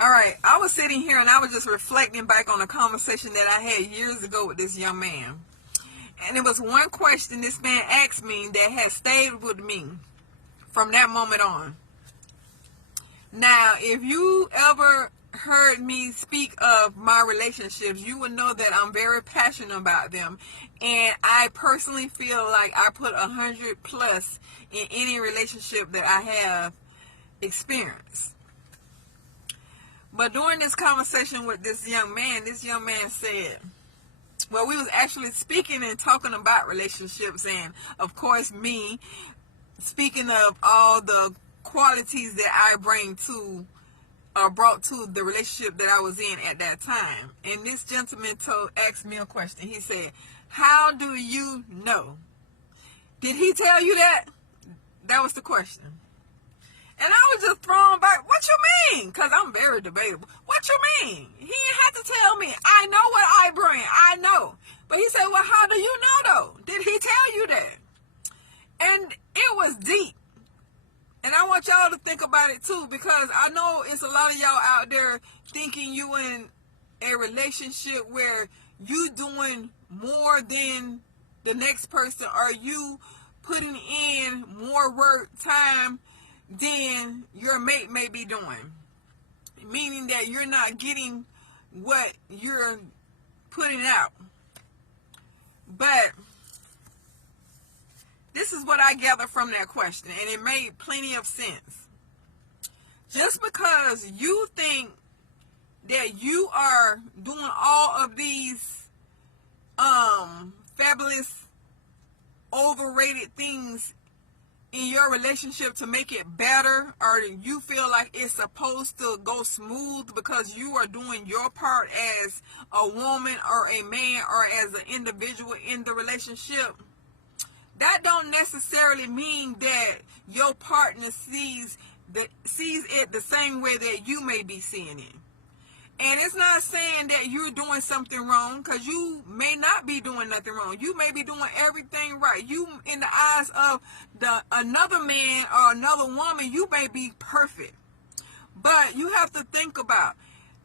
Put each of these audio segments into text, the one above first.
All right, I was sitting here and I was just reflecting back on a conversation that I had years ago with this young man. And it was one question this man asked me that has stayed with me from that moment on. Now, if you ever heard me speak of my relationships, you would know that I'm very passionate about them. And I personally feel like I put 100 plus in any relationship that I have experienced. But during this conversation with this young man said, well, we was actually speaking and talking about relationships, and of course me speaking of all the qualities that I brought to the relationship that I was in at that time. And this gentleman asked me a question. He said, how do you know? Did he tell you that? That was the question. And I was just thrown back. What you mean? Because I'm very debatable. What you mean? He didn't have to tell me. I know what I bring. I know. But he said, well, how do you know though? Did he tell you that? And it was deep. And I want y'all to think about it too, because I know it's a lot of y'all out there thinking you in a relationship where you doing more than the next person, or you putting in more work time than your mate may be doing. Meaning that you're not getting what you're putting out. But this is what I gather from that question, and it made plenty of sense. Just because you think that you are doing all of these fabulous, overrated things in your relationship to make it better, or you feel like it's supposed to go smooth because you are doing your part as a woman or a man or as an individual in the relationship, that don't necessarily mean that your partner sees it the same way that you may be seeing it. And it's not saying that you're doing something wrong, because you may not be doing nothing wrong. You may be doing everything right. You, in the eyes of another man or another woman, you may be perfect. But you have to think about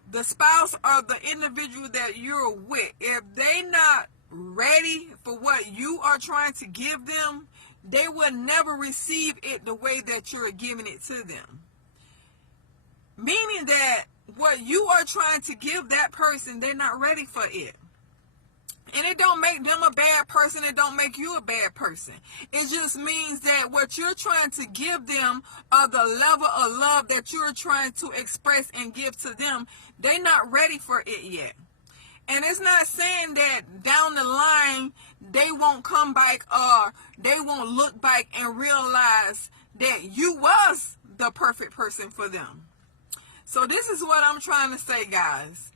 the spouse or the individual that you're with. If they not ready for what you are trying to give them, they will never receive it the way that you're giving it to them. Meaning that what you are trying to give that person, they're not ready for it. And it don't make them a bad person. It don't make you a bad person. It just means that what you're trying to give them, or the level of love that you're trying to express and give to them, they're not ready for it yet. And it's not saying that down the line they won't come back, or they won't look back and realize that you was the perfect person for them. So this is what I'm trying to say, guys.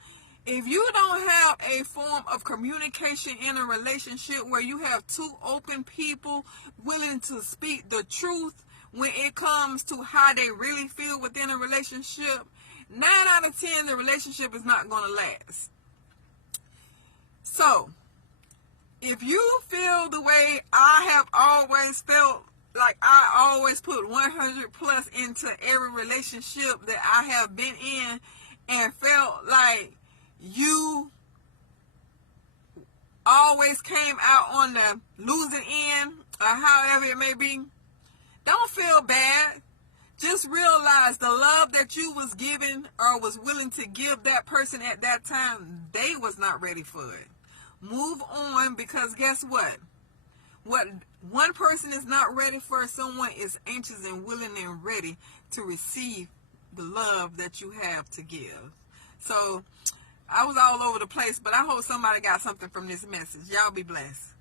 If you don't have a form of communication in a relationship where you have two open people willing to speak the truth when it comes to how they really feel within a relationship, 9 out of 10, the relationship is not going to last. So, if you feel the way I have always felt, like I always put 100 plus into every relationship that I have been in, and felt like you always came out on the losing end, or however it may be, don't feel bad. Just realize the love that you was given or was willing to give that person at that time, they was not ready for it. Move on, because guess what? What one person is not ready for, someone is anxious and willing and ready to receive the love that you have to give. So I was all over the place, but I hope somebody got something from this message. Y'all be blessed.